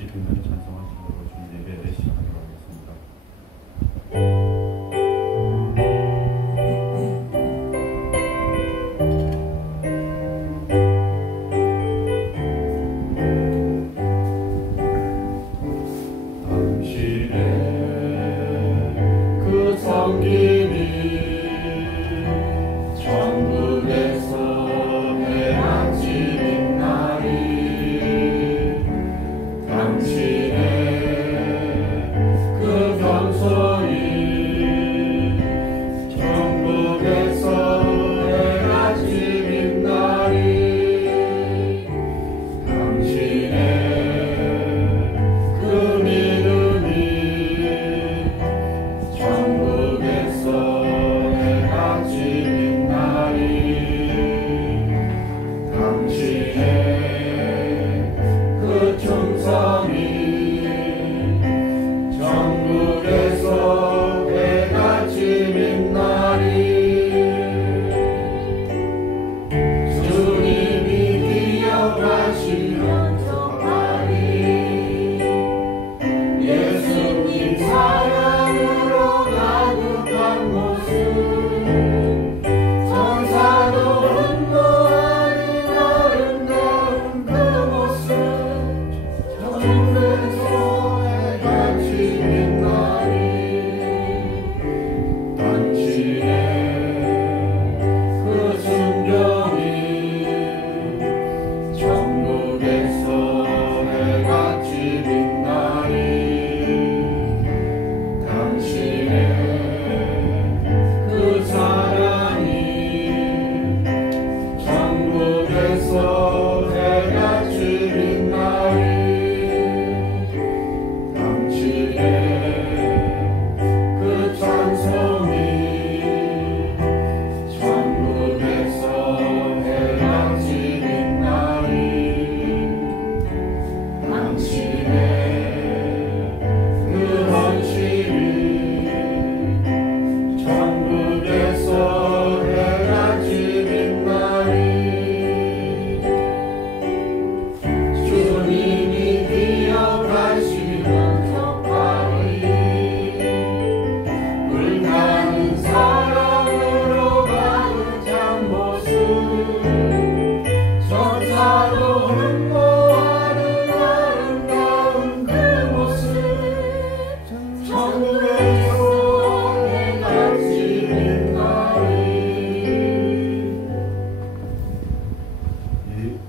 같이 빛나는 찬송을 부르고 주님 예배에 시작하도록 하겠습니다.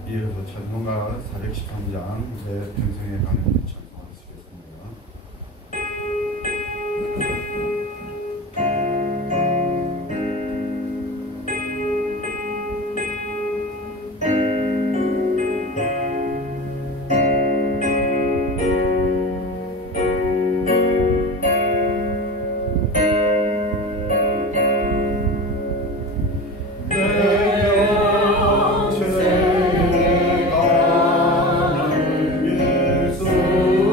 이어서 찬송가 413장 내 평생에 가는 찬송하시겠습니다. 내 영생에 가는 길 속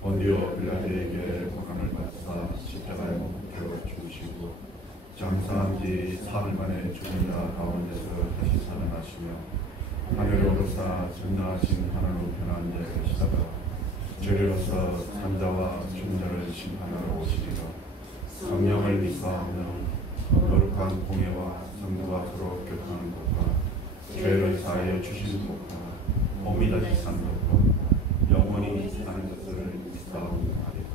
본디오 빌라도에게 고난을 받사 십자가에 못 박혀 죽으시고 장사한 지 사흘 만에 죽은 자 가운데서 다시 살아나시며 하늘에 오르사 전능하신 하나님 우편에 계시다가 저리로서 산자와 죽은 자를 심판하러 오시리라. 성령을 믿사하며 거룩한 공예와 성도가 서로 교통하는 것과 죄를 사하여 주시는 것과 몸이 다시 사는 것과 영원히 사는 것을 믿사옵나이다.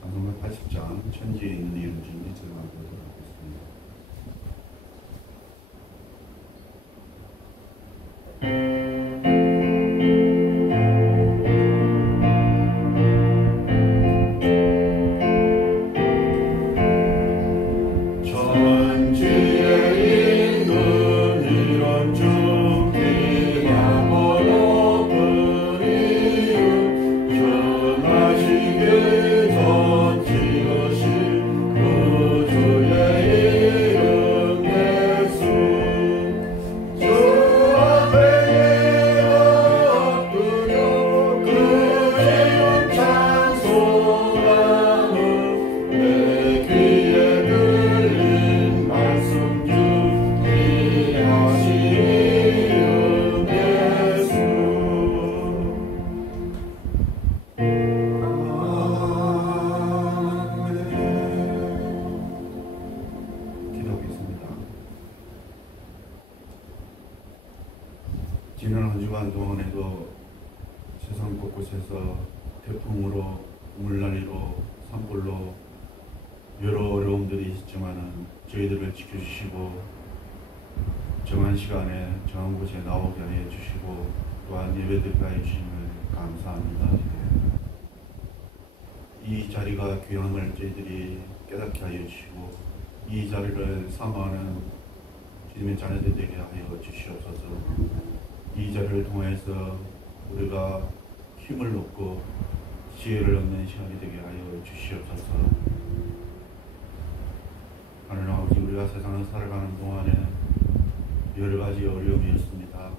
찬송가 80장 천지에 있는 이름 중에 들어가도록 하겠습니다. 지난 한 주간 동안에도 세상 곳곳에서 태풍으로, 물난리로, 산불로 여러 어려움들이 있지만은 저희들을 지켜주시고 정한 시간에 정한 곳에 나오게 하여 주시고 또한 예배드리게 하여 주심을 감사합니다. 이 자리가 귀함을 저희들이 깨닫게 하여 주시고 이 자리를 사모하는 주님의 자녀들 되게 하여 주시옵소서. 이 자리를 통해서 우리가 힘을 얻고 지혜를 얻는 시간이 되게 하여 주시옵소서. 하나님 아버지, 우리가 세상을 살아가는 동안에 여러 가지 어려움이 있습니다.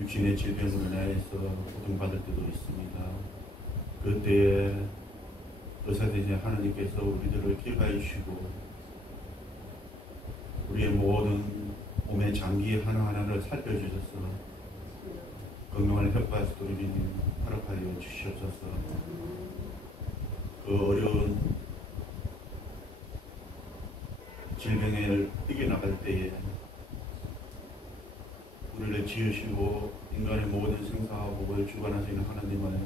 육신의 질병으로 인해서 고통받을 때도 있습니다. 그때에 의사되신 하나님께서 우리들을 기억하여 주시고 우리의 모든 몸의 장기 하나하나를 살펴주셔서 건강을 회복할 수 있도록 허락하여 주시옵소서. 그 어려운 질병을 이겨나갈 때에 우리를 지으시고 인간의 모든 생사복을 주관하시는 하나님을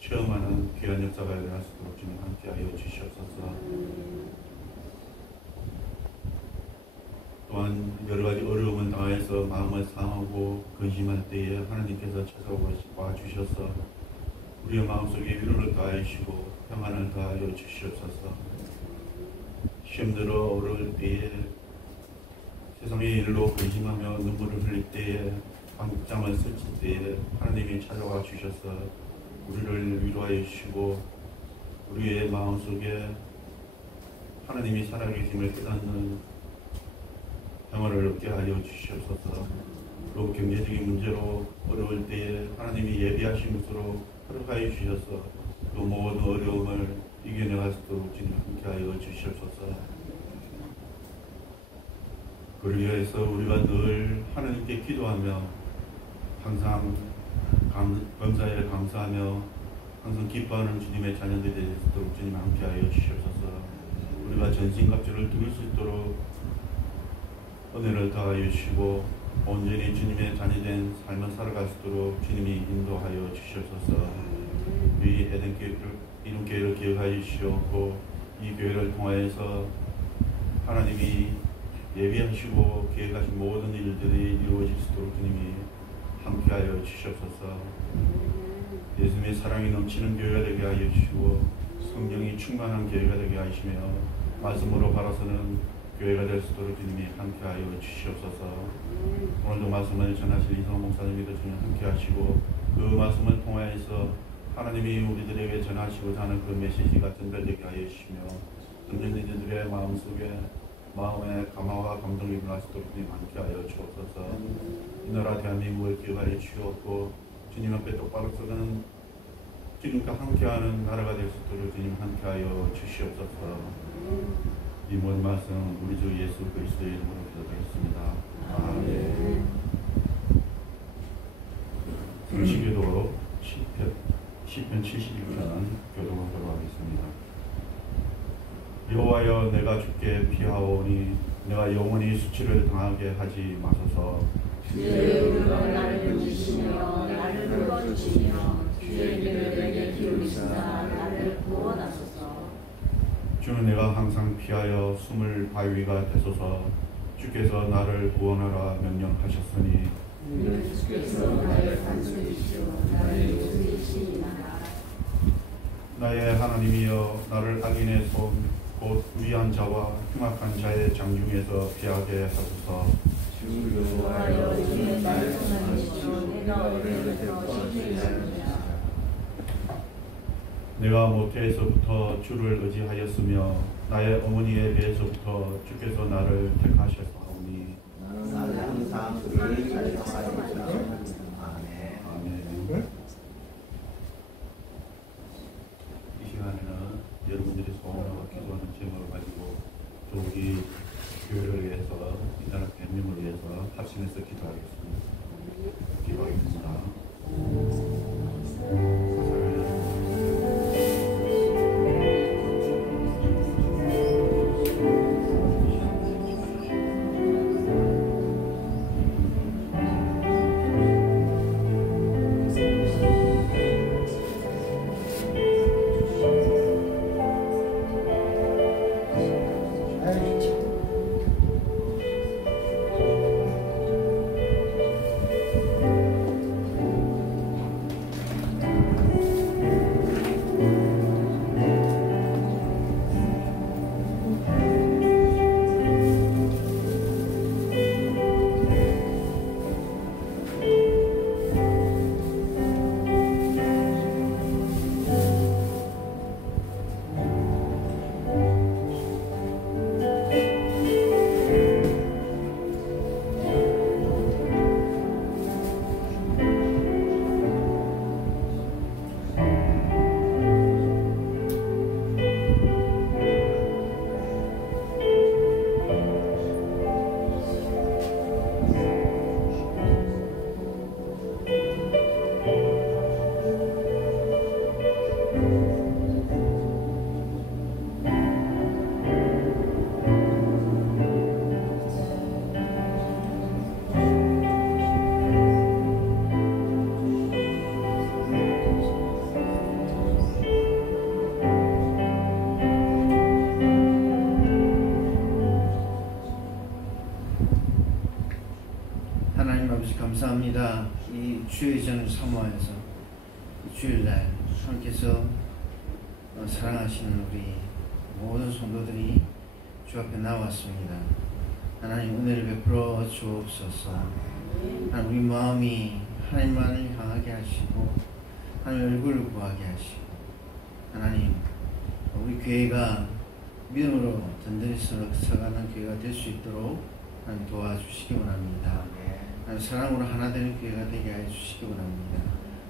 체험하는 귀한 역사가 일어날 수 있도록 주님 함께하여 주시옵소서. 또한 여러 가지 어려움을 당해서 마음을 상하고 근심할 때에 하나님께서 찾아와 주셔서 우리의 마음속에 위로를 더하시고 평안을 더하여 주시옵소서. 힘들어 어려울 때에 세상의 일로 근심하며 눈물을 흘릴 때에 밤잠을 설칠 때에 하나님이 찾아와 주셔서 우리를 위로하여 주시고 우리의 마음속에 하나님이 살아계심을 깨닫는 평화를 얻게 하여 주시옵소서. 또 경제적인 문제로 어려울 때에 하나님이 예비하신 것으로 허락하여 주셔서 그 모든 어려움을 이겨내갈 수 있도록 주님 함께 하여 주시옵소서. 그를 위해서 우리가 늘 하나님께 기도하며 항상 감사에 감사하며 항상 기뻐하는 주님의 자녀들이 될 수 있도록 주님 함께 하여 주시옵소서. 우리가 전신갑주를 두를 수 있도록 은혜를 더하여 주시고 온전히 주님의 자녀된 삶을 살아갈 수 있도록 주님이 인도하여 주시옵소서. 이 에덴교회를 이런 교회를 기억하여 주시옵고 이 교회를 통하여서 하나님이 예비하시고 계획하신 모든 일들이 이루어질 수 있도록 주님이 함께하여 주시옵소서. 예수님의 사랑이 넘치는 교회가 되게 하여 주시고 성령이 충만한 교회가 되게 하시며 말씀으로 바라서는 교회가 될 수 있도록 주님이 함께하여 주시옵소서. 오늘도 말씀을 전하실 이성 목사님께도 주님 함께하시고 그 말씀을 통하여서 하나님이 우리들에게 전하시고자 하는 그 메시지가 전달되게 하여 주시며 듣는 이들의 마음속에 마음의 감화와 감동이 일어날 수 있도록 주님 함께하여 주옵소서. 이 나라 대한민국을 기억하여 주옵고 주님 앞에 똑바로 서는 주님과 함께하는 나라가 될 수 있도록 주님 함께하여 주시옵소서. 이 모든 말씀 우리 주 예수 그리스도의 이름으로 기도드렸습니다. 아멘. 성시교도 시편 71편 교독하도록 하겠습니다. 여호와여, 내가 주께 피하오니 내가 영원히 수치를 당하게 하지 마소서. 주의 의로가 나를 부르시며 나를 불러주시며 주의 귀를 내게 기울이시사 나를 구원하소서. 주는 내가 항상 피하여 숨을 바위가 되소서. 주께서 나를 구원하라 명령하셨으니 주께서 나의 반석이시오 나의 요새이시니라. 나의 하나님이여, 나를 악인의 손 곧 위한 자와 흉악한 자의 장중에서 피하게 하소서. 주 여호와여, 주의 말씀하시오 내가 어려서 신뢰하리라. 내가 모태에서부터 주를 의지하였으며 나의 어머니의 배에서부터 주께서 나를 택하셨사오니 나는 항상 그를 찬송하리라. 아멘. 아멘. 이 시간에는 여러분들이 소원하고 기도하는 제목을 가지고 또 우리 교회를 위해서 이 나라 백명을 위해서 합심해서 기도하겠습니다. 기도하겠습니다. 하나님 아버지 감사합니다. 이 주의 전 사모하여서 주일날 하나님께서 사랑하시는 우리 모든 성도들이 주 앞에 나왔습니다. 하나님 은혜를 베풀어 주옵소서. 하나님 우리 마음이 하나님만을 향하게 하시고 하나님 얼굴을 구하게 하시고 하나님 우리 교회가 믿음으로 든든히 서가는 교회가 될 수 있도록 하나님 도와주시기 원합니다. 하나님 사랑으로 하나 되는 교회가 되게 하여 주시기 원합니다.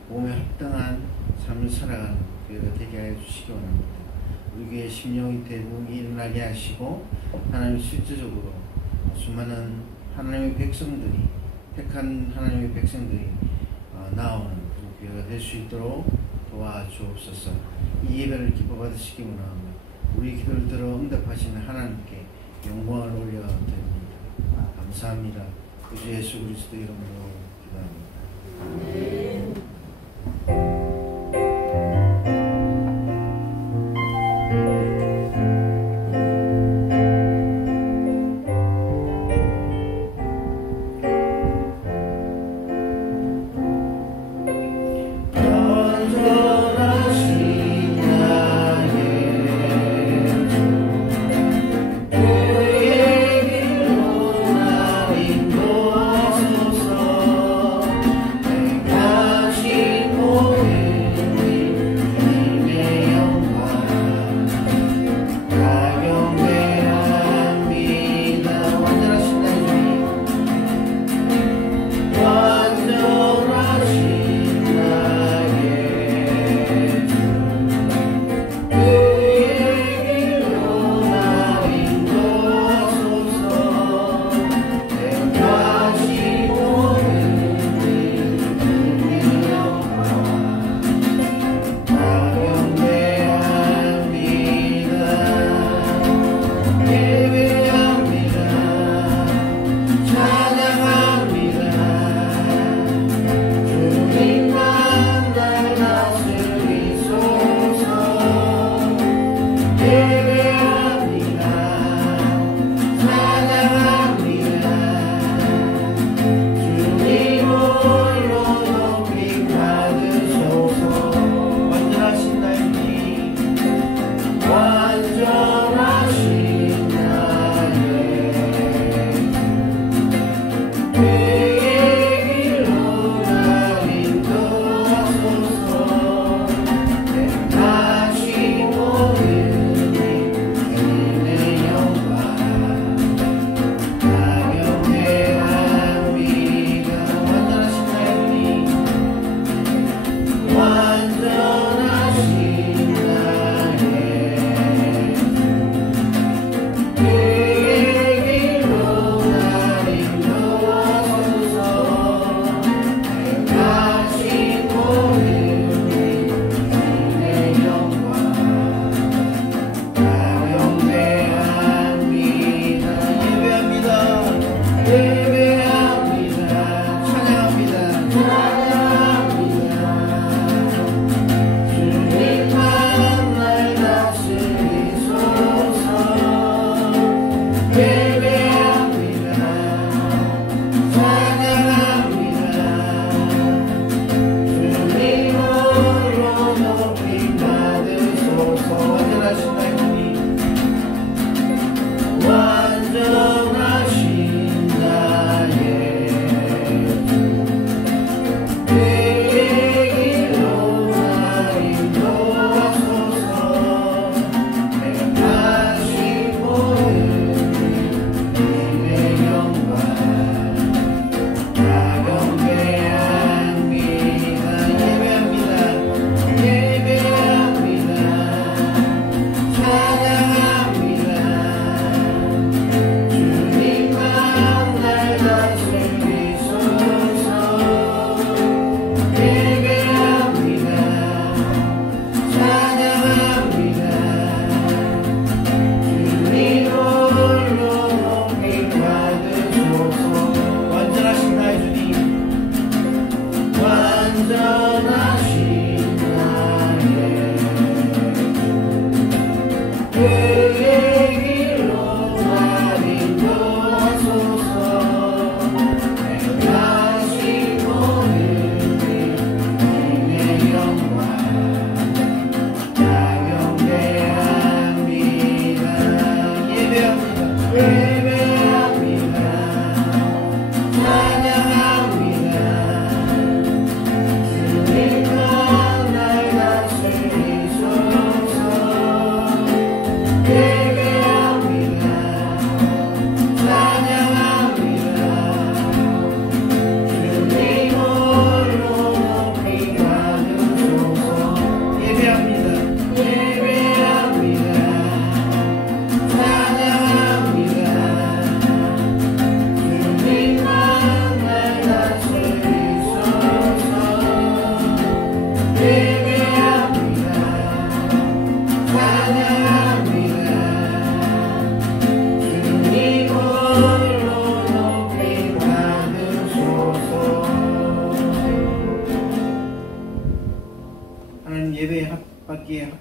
몸에 합당한 삶을 살아가는 교회가 되게 하여 주시기 원합니다. 우리 교회의 심령의 대부흥이 일어나게 하시고 하나님 실제적으로 수많은 하나님의 백성들이 택한 하나님의 백성들이 나오는 그런 교회가 될 수 있도록 도와주옵소서. 이 예배를 기뻐 받으시기 원합니다. 우리 기도를 들어 응답하시는 하나님께 영광을 올려드립니다. 감사합니다. 주 예수 그리스도 이름으로 기도합니다. 아멘. God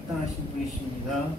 합당하신 분이십니다.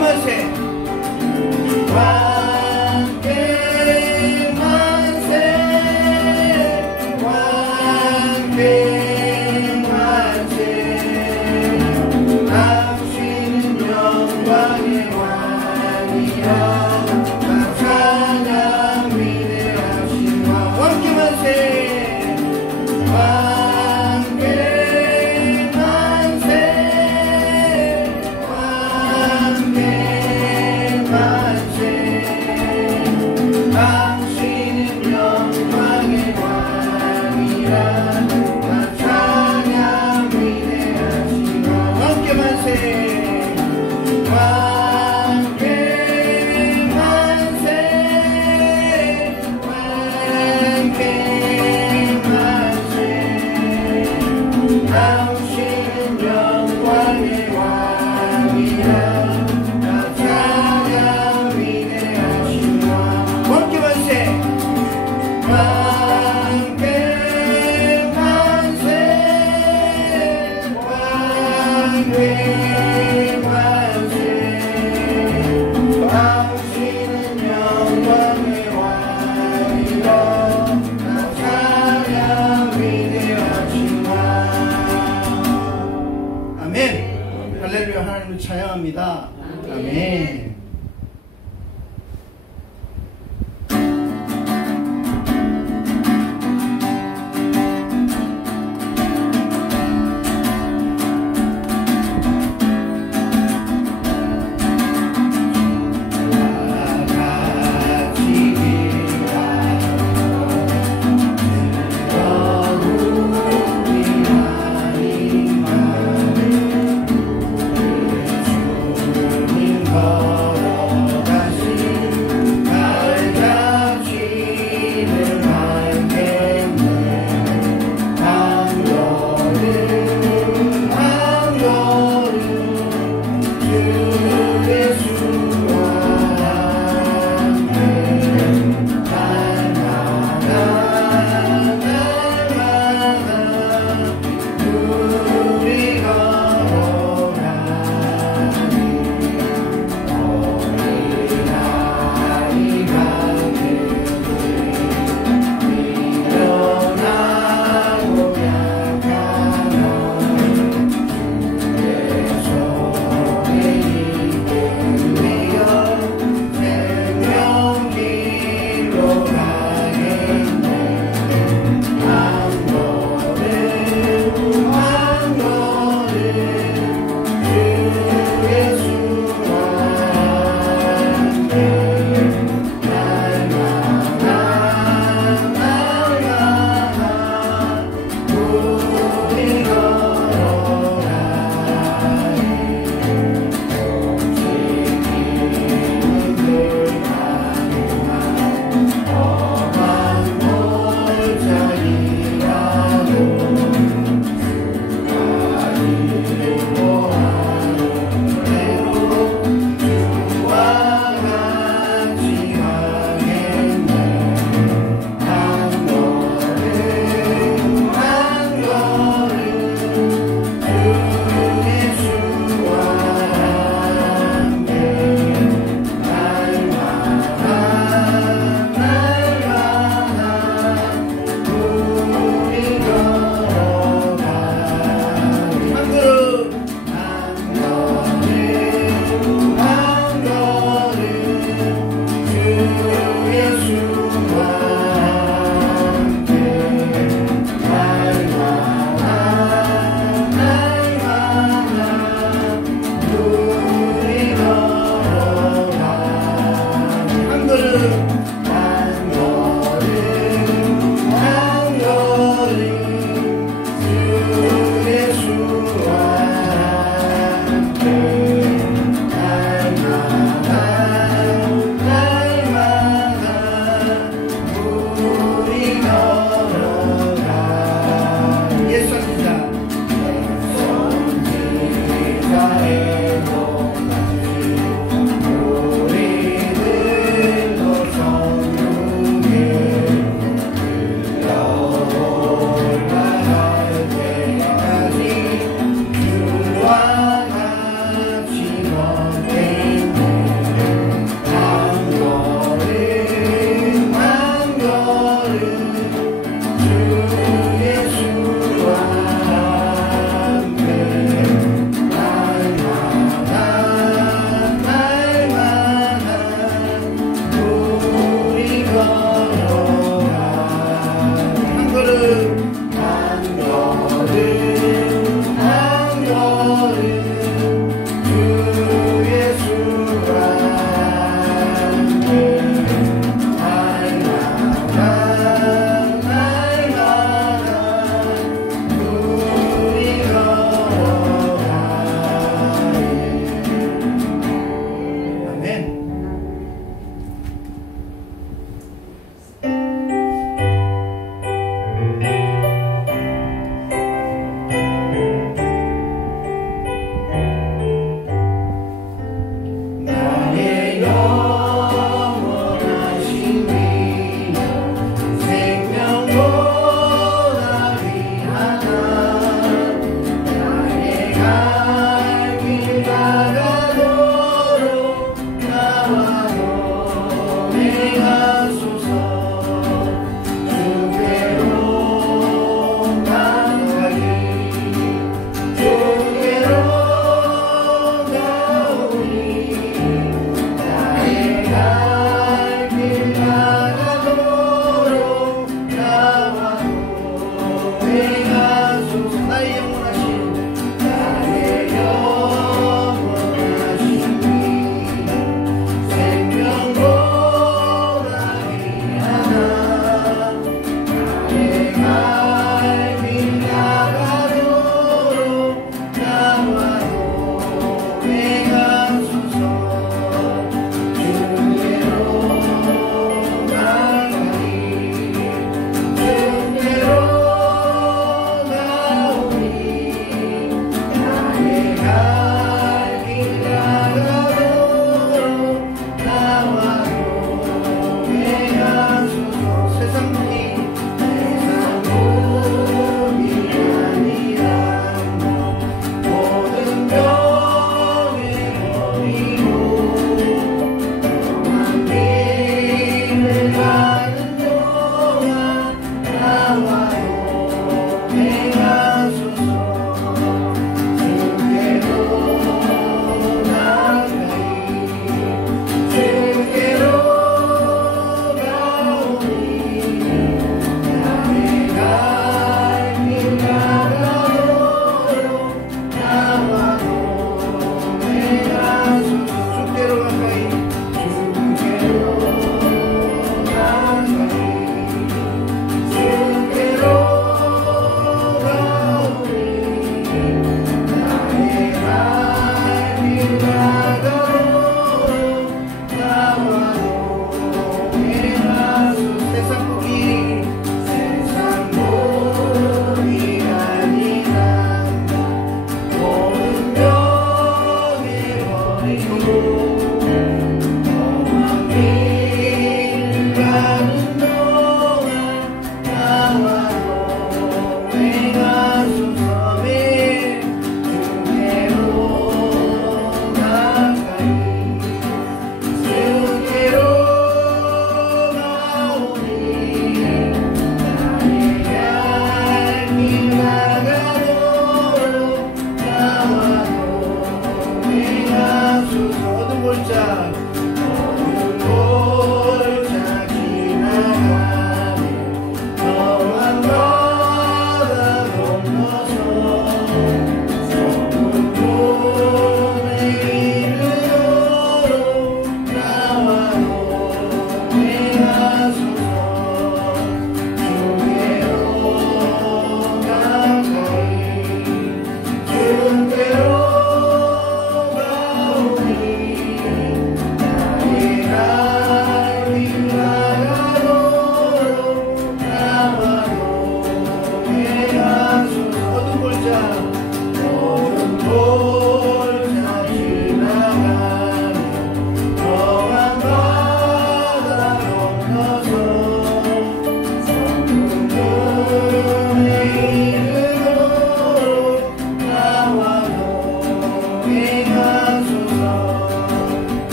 만세 만세 당신 할렐루야. 하나님을 찬양합니다. 아멘.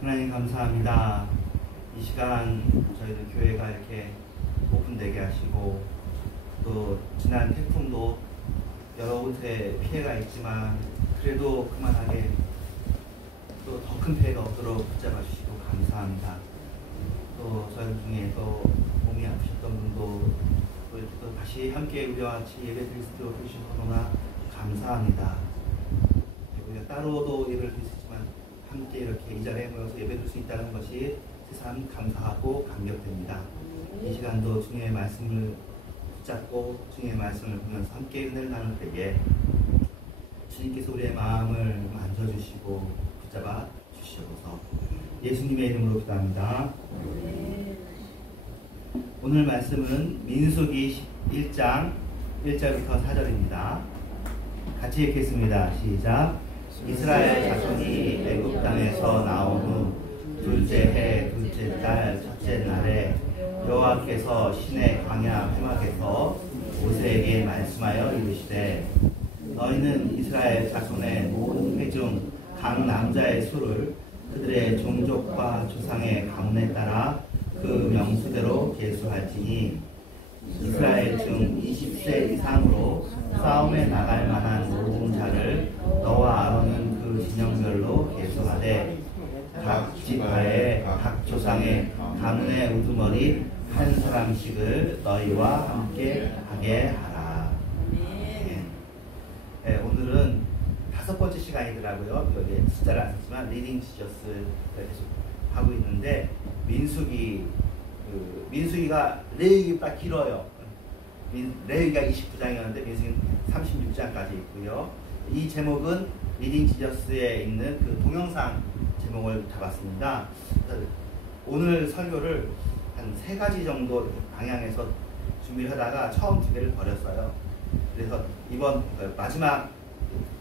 하나님 감사합니다. 이 시간 저희들 교회가 이렇게 오픈되게 하시고 또 지난 태풍도 여러 곳에 피해가 있지만 그래도 그만하게 또 더 큰 피해가 없도록 붙잡아 주시고 감사합니다. 또 저희 중에 또 몸이 아프셨던 분도 또 다시 함께 우리와 같이 예배 드릴 수 있도록 해주셔서 너무나 감사합니다. 우리가 따로도 예배를 드릴 수 있지만 함께 이렇게 이 자리에 모여서 예배 드릴 수 있다는 것이 세상 감사하고 감격됩니다. 이 시간도 주님의 말씀을 붙잡고 주님의 말씀을 보면서 함께 은혜를 나눌 때에 주님께서 우리의 마음을 만져주시고 붙잡아 주시옵소서. 예수님의 이름으로 기도합니다. 오늘 말씀은 민수기 1장 1절부터 4절입니다. 같이 읽겠습니다. 시작. 이스라엘 자손이 애굽 땅에서 나온 후 둘째 해 둘째 달 첫째 날에 여호와께서 시내 광야 회막에서 모세에게 말씀하여 이르시되 너희는 이스라엘 자손의 모든 회 중 각 남자의 수를 그들의 종족과 조상의 가문에 따라 그 명수대로 계수할지니 이스라엘 중 20세 이상으로 싸움에 나갈 만한 모든 자를 너와 아론은 그 진영별로 계수하되 각 지파의 각 조상의 가문의 우두머리 한 사람씩을 너희와 함께 하게 하라. 네, 오늘은 5번째 시간이더라고요. 여기 숫자를 안 썼지만 리딩 지저스를 계속 하고 있는데 민수기가 레위기보다 길어요. 레위기가 29장이었는데 민수기는 36장까지 있고요. 이 제목은 리딩 지저스에 있는 그 동영상 제목을 잡았습니다. 오늘 설교를 한 3가지 정도 방향에서 준비를 하다가 처음 2개를 버렸어요. 그래서 이번 마지막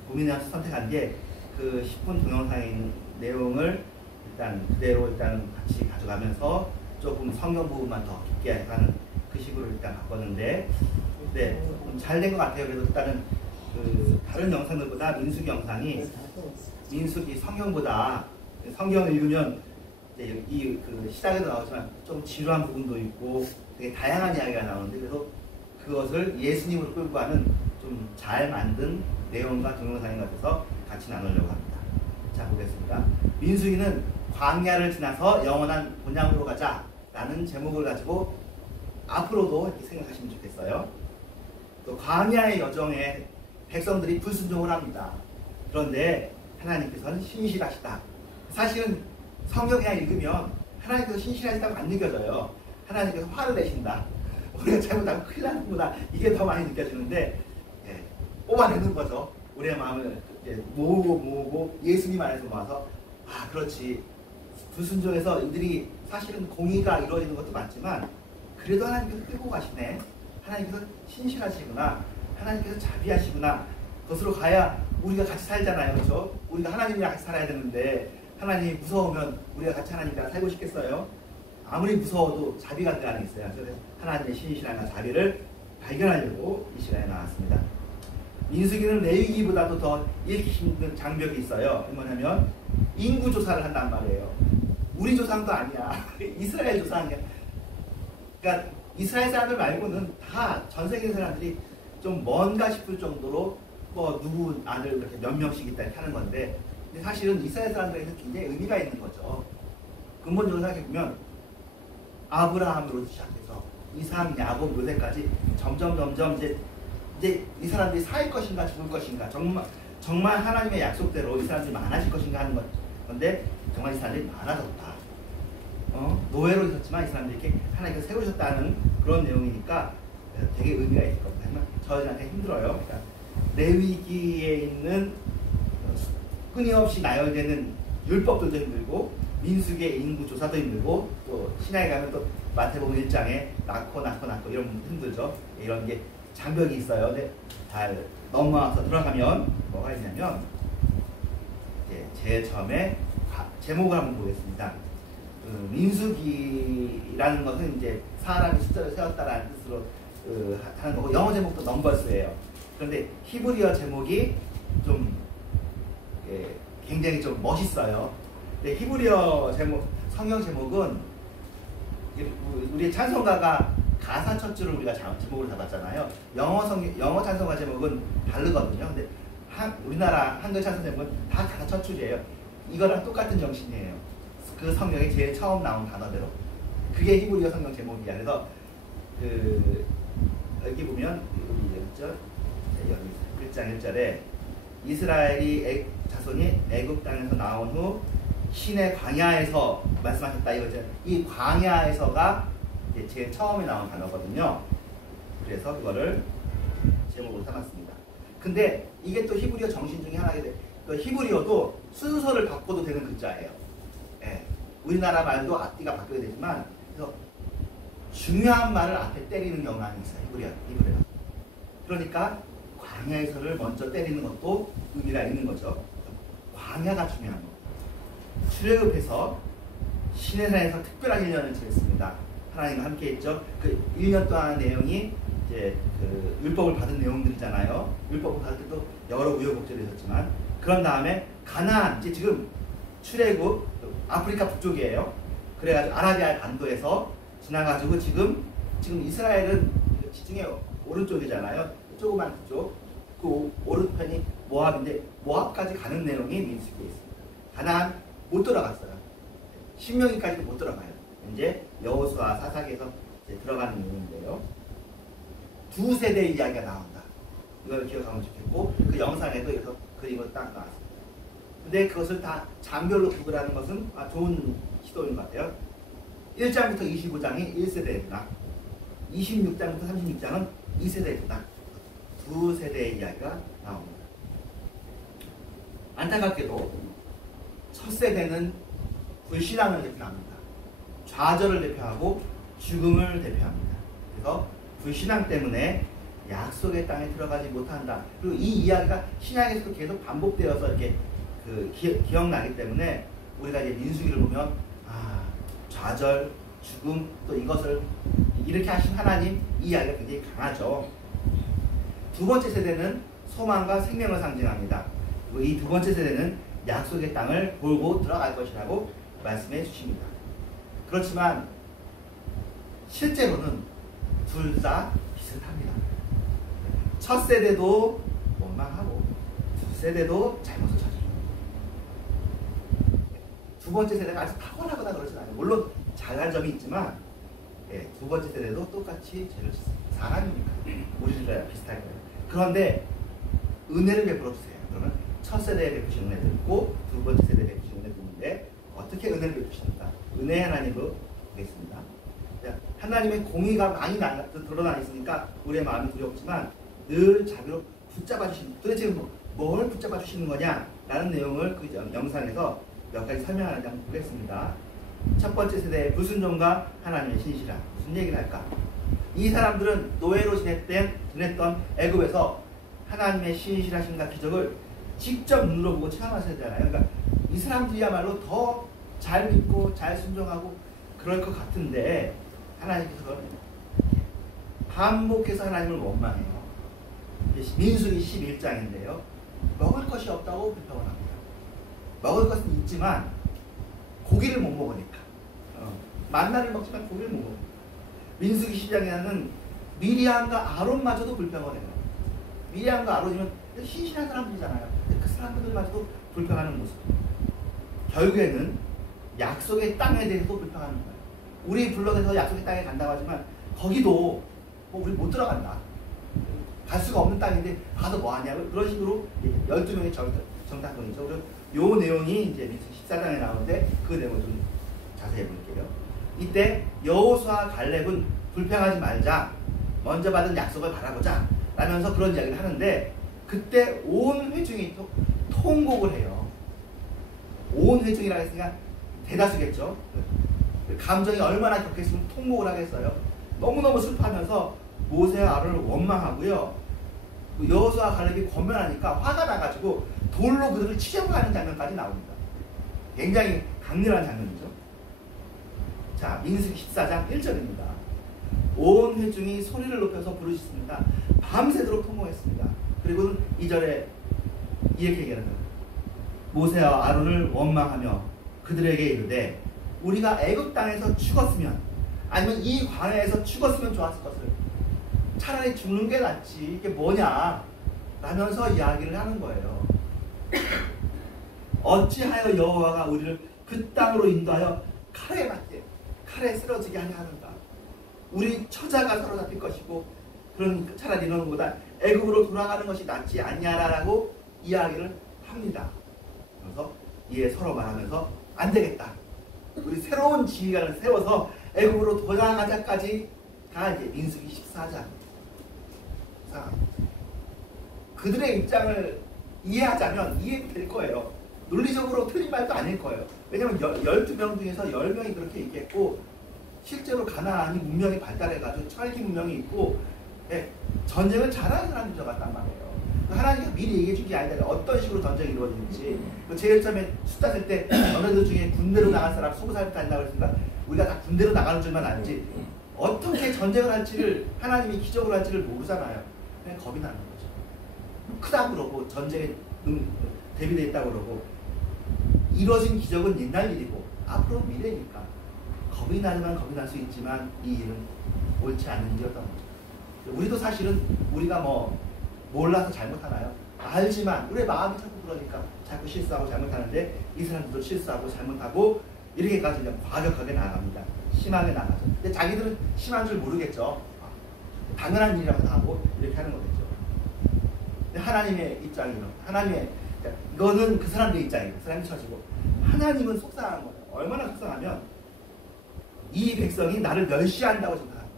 고민하면서 선택한 게 그 10분 동영상에 있는 내용을 일단 그대로 같이 가져가면서 조금 성경 부분만 더 깊게 하는 그 식으로 일단 바꿨는데, 네, 잘 된 것 같아요. 그래서 일단은 그 다른 영상들보다 민수기 영상이 민수기 성경보다 성경을 읽으면 이제 그 시작에도 나오지만 좀 지루한 부분도 있고 되게 다양한 이야기가 나오는데, 그래서 그것을 예수님으로 끌고 가는 좀 잘 만든 내용과 동영상인 것 같아서 같이 나누려고 합니다. 자, 보겠습니다. 민수기는 광야를 지나서 영원한 본향으로 가자라는 제목을 가지고 앞으로도 이렇게 생각하시면 좋겠어요. 또 광야의 여정에 백성들이 불순종을 합니다. 그런데 하나님께서는 신실하시다. 사실은 성경 그냥 읽으면 하나님께서 신실하시다고 안 느껴져요. 하나님께서 화를 내신다. 우리가 잘못하면 큰일 나는구나. 이게 더 많이 느껴지는데, 예, 뽑아내는 거죠. 우리의 마음을 모으고 예수님 안에서 모아서, 아, 그렇지. 불순종해서 이들이 사실은 공의가 이루어지는 것도 맞지만 그래도 하나님께서 끌고 가시네. 하나님께서 신실하시구나. 하나님께서 자비하시구나. 그것으로 가야 우리가 같이 살잖아요. 그렇죠? 우리가 하나님이랑 같이 살아야 되는데 하나님이 무서우면 우리가 같이 하나님이랑 살고 싶겠어요? 아무리 무서워도 자비가 그 안에 있어요. 그래서 하나님의 신실함과 자비를 발견하려고 이 시간에 나왔습니다. 민수기는 레위기보다도 더 읽기 힘든 장벽이 있어요. 뭐냐면 인구 조사를 한단 말이에요. 우리 조상도 아니야. 이스라엘 조사한 게. 그러니까 이스라엘 사람들 말고는 다 전 세계 사람들이 좀 뭔가 싶을 정도로 뭐 누구 아들 이렇게 몇 명씩 있다 이렇게 하는 건데, 근데 사실은 이스라엘 사람들에게는 굉장히 의미가 있는 거죠. 근본적으로 생각해보면 아브라함으로 시작해서 이삭, 야곱, 요새까지 점점 이제 이 사람들이 살 것인가 죽을 것인가, 정말 하나님의 약속대로 이 사람들이 많아질 것인가 하는 건데 정말 이 사람들이 많아졌다. 노예로 있었지만 이 사람들이 이렇게 하나님께서 세우셨다는 그런 내용이니까 되게 의미가 있을 겁니다. 하지만 저희한테 힘들어요. 그러니까 레위기에 있는 끊임없이 나열되는 율법들도 힘들고, 민수기의 인구 조사도 힘들고, 또 신약에 가면 또 마태복음 1장에 낳고 이런 부분도 힘들죠. 이런 게 장벽이 있어요. 근데 잘 넘어와서 들어가면 뭐가 있냐면, 제일 처음에 제목을 한번 보겠습니다. 민수기라는 것은 이제 사람이 숫자를 세웠다라는 뜻으로 하는 거고, 영어 제목도 넘버스예요. 그런데 히브리어 제목이 좀 굉장히 좀 멋있어요. 근데 히브리어 제목, 성경 제목은 우리 찬송가가 가사 첫 줄을 우리가 제목으로 잡았잖아요. 영어 찬송가 제목은 다르거든요. 근데 우리나라 한글 찬송 제목은 다 가사 첫 줄이에요. 이거랑 똑같은 정신이에요. 그 성경에 제일 처음 나온 단어대로. 그게 히브리어 성경 제목이야. 그래서 여기 보면 여기 1장 1절에 이스라엘이 자손이 애굽 땅에서 나온 후 신의 광야에서 말씀하셨다 이거죠. 이 광야에서가 이제 제일 처음에 나온 단어거든요. 그래서 그거를 제목으로 삼았습니다. 근데 이게 또 히브리어 정신 중에 하나가 돼. 히브리어도 순서를 바꿔도 되는 글자예요. 예. 우리나라 말도 앞뒤가 바뀌어야 되지만, 그래서 중요한 말을 앞에 때리는 경우가 있어요. 히브리어. 그러니까 광야에서를 먼저 때리는 것도 의미가 있는 거죠. 광야가 중요한 거. 출애굽해서 시내산에서 특별한 1년을 지냈습니다. 하나님과 함께 했죠. 그 1년 동안 내용이 이제 그 율법을 받은 내용들이잖아요. 율법을 받을 때도 여러 우여곡절이 있었지만, 그런 다음에 가나안, 이제 지금 출애굽 아프리카 북쪽이에요. 그래가지고 아라비아 반도에서 지나가지고 지금 이스라엘은 지중해 오른쪽이잖아요. 조그만 쪽. 그 오른편이 모압인데 모압까지 가는 내용이 민수기에 있습니다. 가나안 못 들어갔어요. 신명기까지도 못 들어가요. 이제 여호수아 사사기에서 이제 들어가는 내용인데요. 두 세대 이야기가 나온다. 이걸 기억하면 좋겠고, 그 영상에도 여기서 그림으로 딱 나왔습니다. 근데 그것을 다 장별로 구별하는 것은 좋은 시도인 것 같아요. 1장부터 25장이 1세대의 문학, 26장부터 36장은 2세대의 문학, 두 세대의 이야기가 나옵니다. 안타깝게도 첫 세대는 불신앙을 대표합니다. 좌절을 대표하고 죽음을 대표합니다. 그래서 불신앙 때문에 약속의 땅에 들어가지 못한다. 그리고 이 이야기가 신약에서도 계속 반복되어서 이렇게 기억나기 때문에 우리가 이제 민수기를 보면 좌절, 죽음, 또 이것을 이렇게 하신 하나님, 이 이야기가 굉장히 강하죠. 두 번째 세대는 소망과 생명을 상징합니다. 그리고 이 두 번째 세대는 약속의 땅을 몰고 들어갈 것이라고 말씀해 주십니다. 그렇지만 실제로는 둘 다 비슷합니다. 첫 세대도 원망하고 두 세대도 잘못을 저지릅니다. 두 번째 세대가 아주 탁월하거나 그러진 않아요. 물론 잘한 점이 있지만 두 번째 세대도 똑같이 죄를 짓습니다. 사람이니까 우리들과 비슷할 거예요. 그런데 은혜를 베풀어 주세요. 그러면 첫 세대에 베푸신 은혜도 있고 두 번째 세대에 베푸신 은혜도 있는데 어떻게 은혜를 베푸시는가? 은혜의 하나님으로 보겠습니다. 하나님의 공의가 많이 드러나 있으니까 우리의 마음이 두렵지만 늘 자비로 붙잡아 주시는, 도대체 뭘 붙잡아 주시는 거냐? 라는 내용을 그 영상에서 몇 가지 설명하는지 한번 보겠습니다. 첫 번째 세대의 불순종과 하나님의 신실함. 무슨 얘기를 할까? 이 사람들은 노예로 지냈던 애굽에서 하나님의 신실하심과 기적을 직접 눈으로 보고 체험하셔야 되잖아요. 그러니까 이 사람들이야말로 더 잘 믿고 잘 순종하고 그럴 것 같은데 하나님께서 반복해서 하나님을 원망해요. 민수기 11장인데요. 먹을 것이 없다고 불평을 합니다. 먹을 것은 있지만 고기를 못 먹으니까. 만나를 먹지만 고기를 못 먹으니까. 민수기 10장에는 미리암과 아론마저도 불평을 해요. 미리암과 아론이면 신실한 사람들이잖아요. 그 사람들마저도 불평하는 모습. 결국에는 약속의 땅에 대해서도 불평하는 거예요. 우리 불러내서 약속의 땅에 간다고 하지만 거기도 우리 못 들어간다. 갈 수가 없는 땅인데 가서 뭐 하냐. 그런 식으로 12명의 정탐꾼이죠. 그래서 요 내용이 이제 민수기 14장에 나오는데 그 내용을 좀 자세히 볼게요. 이때 여호수아와 갈렙은 불평하지 말자. 먼저 받은 약속을 바라보자. 라면서 그런 이야기를 하는데 그때 온 회중이 또 통곡을 해요. 온 회중이라고 했으니까 대다수겠죠. 감정이 얼마나 격했으면 통곡을 하겠어요. 너무너무 슬퍼하면서 모세와 아론을 원망하고요. 여호수아와 갈렙이 권면하니까 화가 나가지고 돌로 그들을 치려고 하는 장면까지 나옵니다. 굉장히 강렬한 장면이죠. 자, 민수기 14장 1절입니다. 온 회중이 소리를 높여서 부르짖습니다. 밤새도록 통곡했습니다. 그리고 2절에 이렇게 얘기합니다. 모세와 아론을 원망하며 그들에게 이르되 우리가 애굽 땅에서 죽었으면 아니면 이 광야에서 죽었으면 좋았을 것을 차라리 죽는 게 낫지 이게 뭐냐 라면서 이야기를 하는 거예요. 어찌하여 여호와가 우리를 그 땅으로 인도하여 칼에 맞게 칼에 쓰러지게 하냐 하는가. 우리 처자가 사로잡힐 것이고 그런 차라리 너는 보다 애굽으로 돌아가는 것이 낫지 않냐라고 이야기를 합니다. 그래서 이에 서로 말하면서 안 되겠다. 우리 새로운 지휘관을 세워서 애굽으로 돌아가자까지 다 이제 민수기 14장. 그들의 입장을 이해하자면 이해될 거예요. 논리적으로 틀린 말도 아닐 거예요. 왜냐하면 12명 중에서 10명이 그렇게 있겠고 실제로 가나안이 문명이 발달해가지고 철기 문명이 있고 전쟁을 잘하는 사람들이 들어갔단 말이에요. 하나님이 미리 얘기해 준 게 아니다. 어떤 식으로 전쟁이 이루어지는지. 제일 처음에 숫자 셀 때 너네들 중에 군대로 나갈 사람 20살부터 한다고 했으니까 우리가 다 군대로 나가는 줄만 알지 어떻게 전쟁을 할지를 하나님이 기적으로 할지를 모르잖아요. 그냥 겁이 나는 거죠. 크다고 그러고 전쟁에 대비되어 있다고 그러고 이루어진 기적은 옛날 일이고 앞으로 미래니까 겁이 나지만 겁이 날 수 있지만 이 일은 옳지 않은 일이었던 거죠. 우리도 사실은 우리가 몰라서 잘못하나요? 알지만 우리의 마음이 자꾸 그러니까 자꾸 실수하고 잘못하는데 이 사람들도 실수하고 잘못하고 이렇게까지 그냥 과격하게 나아갑니다. 심하게 나가죠. 근데 자기들은 심한 줄 모르겠죠. 당연한 일이라고 하고 이렇게 하는 거겠죠. 근데 하나님의 입장이요. 하나님의 그러니까 이거는 그 사람들 입장이에요. 그 사람이 처지고 하나님은 속상한 거예요. 얼마나 속상하면 이 백성이 나를 멸시한다고 생각합니다.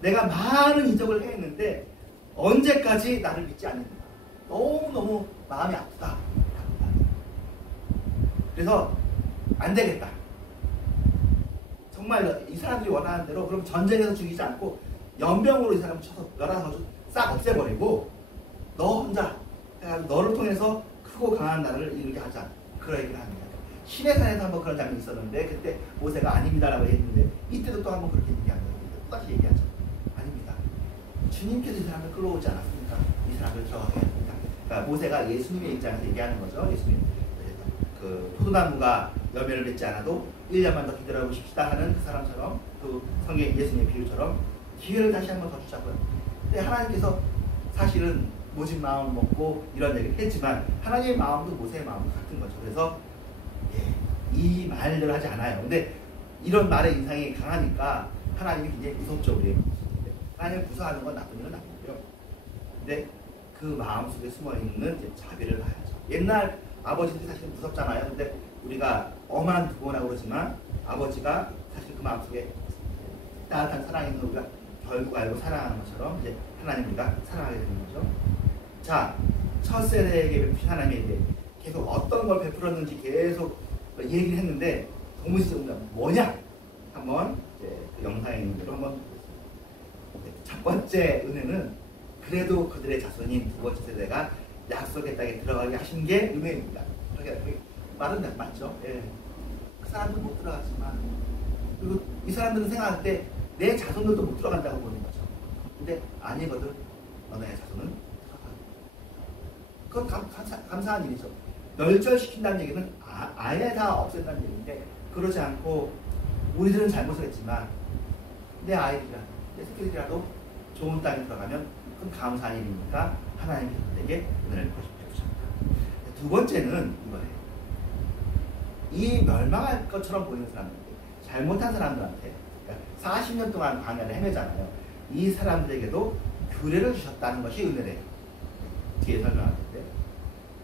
내가 많은 이적을 해냈는데 언제까지 나를 믿지 않는가. 너무너무 마음이 아프다. 그래서 안 되겠다. 정말 이 사람들이 원하는 대로 그럼 전쟁에서 죽이지 않고 연병으로 이 사람을 쳐서 멸하는 것을 싹 없애버리고 너 혼자 너를 통해서 크고 강한 나라를 이루게 하자. 그런 얘기를 합니다. 시내산에서 한번 그런 장면이 있었는데 그때 모세가 아닙니다라고 했는데 이때도 또 한번 그렇게 얘기합니다. 똑같이 얘기하죠. 아닙니다. 주님께서 이 사람을 끌어오지 않았습니까? 이 사람을 들어가게 합니다. 그러니까 모세가 예수님의 입장에서 얘기하는 거죠. 예수님 그 포도나무가 열매를 맺지 않아도 1년만 더 기다려 보십시다 하는 그 사람처럼 그 성경 예수님의 비유처럼 기회를 다시 한번 더 주자고요. 근데 하나님께서 사실은 모진 마음을 먹고 이런 얘기를 했지만 하나님의 마음도 모세의 마음도 같은 거죠. 그래서 이 말을 하지 않아요. 근데 이런 말의 인상이 강하니까 하나님이 굉장히 무섭죠. 우리의 마음속에. 하나님을 무서워하는 건 나쁜 일은 아니고요. 근데 그 마음속에 숨어있는 이제 자비를 봐야죠. 옛날 아버지들이 사실 무섭잖아요. 근데 우리가 엄한 부모라고 그러지만 아버지가 사실 그 마음속에 따뜻한 사랑이 있는 우리가 결국 알고 사랑하는 것처럼 이제 하나님 우리가 사랑하게 되는 거죠. 자, 첫 세대에게 베푸신 하나님에게 계속 어떤 걸 베풀었는지 계속 얘기를 했는데 도무지 뭐냐? 한번 이제 그 영상에 있는 대로 한번 보겠습니다. 첫 번째 은혜는 그래도 그들의 자손인 두 번째 세대가 약속의 땅에 들어가게 하신 게 은혜입니다. 그러니까 말은 맞죠? 예. 그 사람들은 못 들어갔지만 그리고 이 사람들은 생각할 때 내 자손들도 못 들어간다고 보는 거죠. 근데 아니거든. 너네 자손은 들어가. 그건 감사한 일이죠. 멸절시킨다는 얘기는 아예 다 없앤다는 얘기인데 그러지 않고 우리들은 잘못을 했지만 내 아이들이라도 내 새끼들이라도 좋은 땅에 들어가면 그건 감사한 일이니까 하나님이 그들에게 은혜를 베푸십니다. 두 번째는 이거예요. 이 멸망할 것처럼 보이는 사람들, 잘못한 사람들한테 그러니까 40년 동안 광야를 헤매잖아요. 이 사람들에게도 규례를 주셨다는 것이 은혜래요. 뒤에 설명할 텐데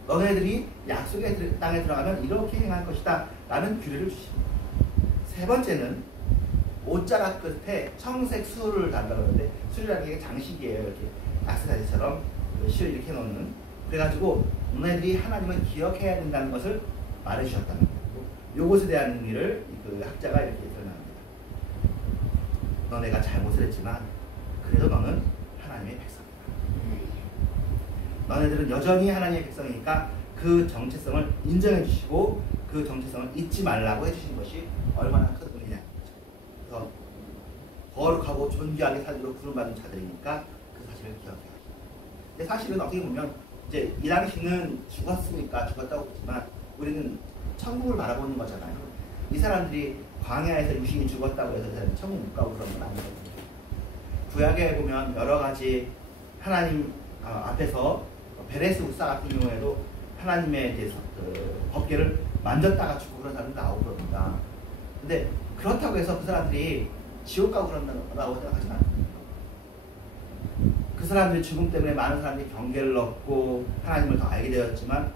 너네들이 약속의 땅에 들어가면 이렇게 행할 것이다 라는 규례를 주십니다. 세 번째는 옷자락 끝에 청색 술을 단다고 하는데 술이라는 게 장식이에요. 이렇게 악세사리처럼 실을 이렇게 놓는. 그래가지고 너네들이 하나님을 기억해야 된다는 것을 말해주셨다는 거예요. 요것에 대한 의미를 그 학자가 이렇게 설명합니다. 너네가 잘못을 했지만 그래도 너는 하나님의 백성이다. 너네들은 여전히 하나님의 백성이니까 그 정체성을 인정해 주시고 그 정체성을 잊지 말라고 해주신 것이 얼마나 큰 은혜냐. 그래서 거룩하고 존귀하게 살도록 부름받은 자들이니까 그 사실을 기억해야 합니다. 근데 사실은 어떻게 보면 이제 이 당시는 죽었으니까 죽었다고 보지만 우리는 천국을 바라보는 거잖아요. 이 사람들이 광야에서 유신이 죽었다고 해서 천국 못 가고 그런 건 아니거든요. 구약에 보면 여러 가지 하나님 앞에서 베레스 우사 같은 경우에도 하나님의 이제 그 법궤를 만졌다가 죽고 그런 사람도 나오고 그럽니다. 근데 그렇다고 해서 그 사람들이 지옥 가고 그런다고 생각하지 않거든요. 그 사람들이 죽음 때문에 많은 사람들이 경계를 얻고 하나님을 더 알게 되었지만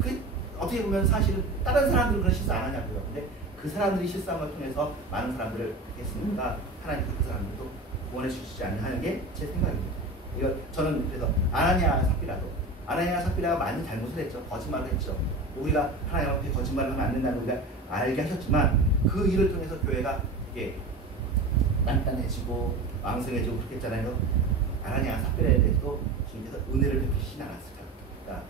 그 어떻게 보면 사실은 다른 사람들은 그런 실수 안 하냐고요. 근데 그 사람들이 실수한 걸 통해서 많은 사람들을 했으니까 하나님께서 그 사람들도 구원해 주시지 않냐 하는 게 제 생각입니다. 이거 저는 그래서 아나니아와 삽비라가 많이 잘못을 했죠. 거짓말을 했죠. 우리가 하나님 앞에 거짓말을 하면 안 된다는 우리가 알게 하셨지만 그 일을 통해서 교회가 이게 단단해지고 왕성해지고 그렇게 했잖아요. 아나니아와 삽비라에 대해서도 주님께서 은혜를 베푸시진 않았을까. 그러니까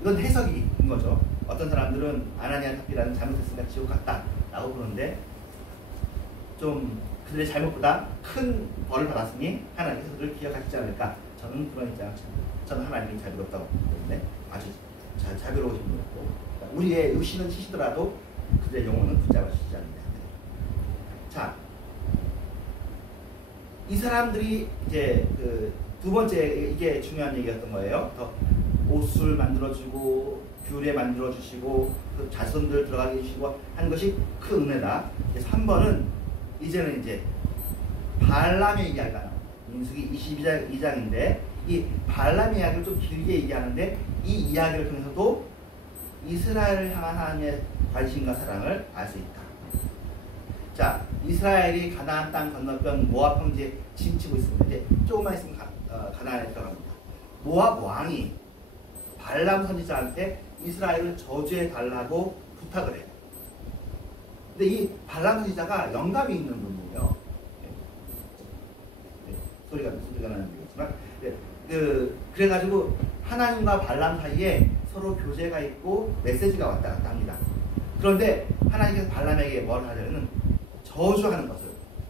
이건 해석인 거죠. 어떤 사람들은 아나니아 삽비라는 잘못했으니까 지옥 갔다 라고 그러는데 좀 그들의 잘못보다 큰 벌을 받았으니 하나님께서 그들을 기억하시지 않을까. 저는 그런 입장을 저는 하나님이 자비롭다고 보기 때문에 아주 자비로우신 분이고 그러니까 우리의 의신은 치시더라도 그들의 영혼은 붙잡아주시지 않는다. 자, 이 사람들이 이제 그 두 번째 이게 중요한 얘기였던 거예요. 더 옷을 만들어주고 규례 만들어주시고 그 자손들 들어가게 해주시고 하는 것이 큰 은혜다. 3번은 이제는 이제 발람의 이야기가 나와요. 민수기 22장인데 이 발람의 이야기를 좀 길게 얘기하는데 이 이야기를 통해서도 이스라엘을 향한 하나님의 관심과 사랑을 알 수 있다. 자, 이스라엘이 가나안 땅 건너편 모압 평지에 진치고 있습니다. 이제 조금만 있으면 가나안에 들어갑니다. 모압 왕이 발람 선지자한테 이스라엘을 저주해 달라고 부탁을 해요. 근데 이 발람 선지자가 영감이 있는 분이에요. 소리가 나는 거지만, 그래가지고 하나님과 발람 사이에 서로 교제가 있고 메시지가 왔다 갔다 합니다. 그런데 하나님께서 발람에게 뭘 하냐면은 저주하는 것을,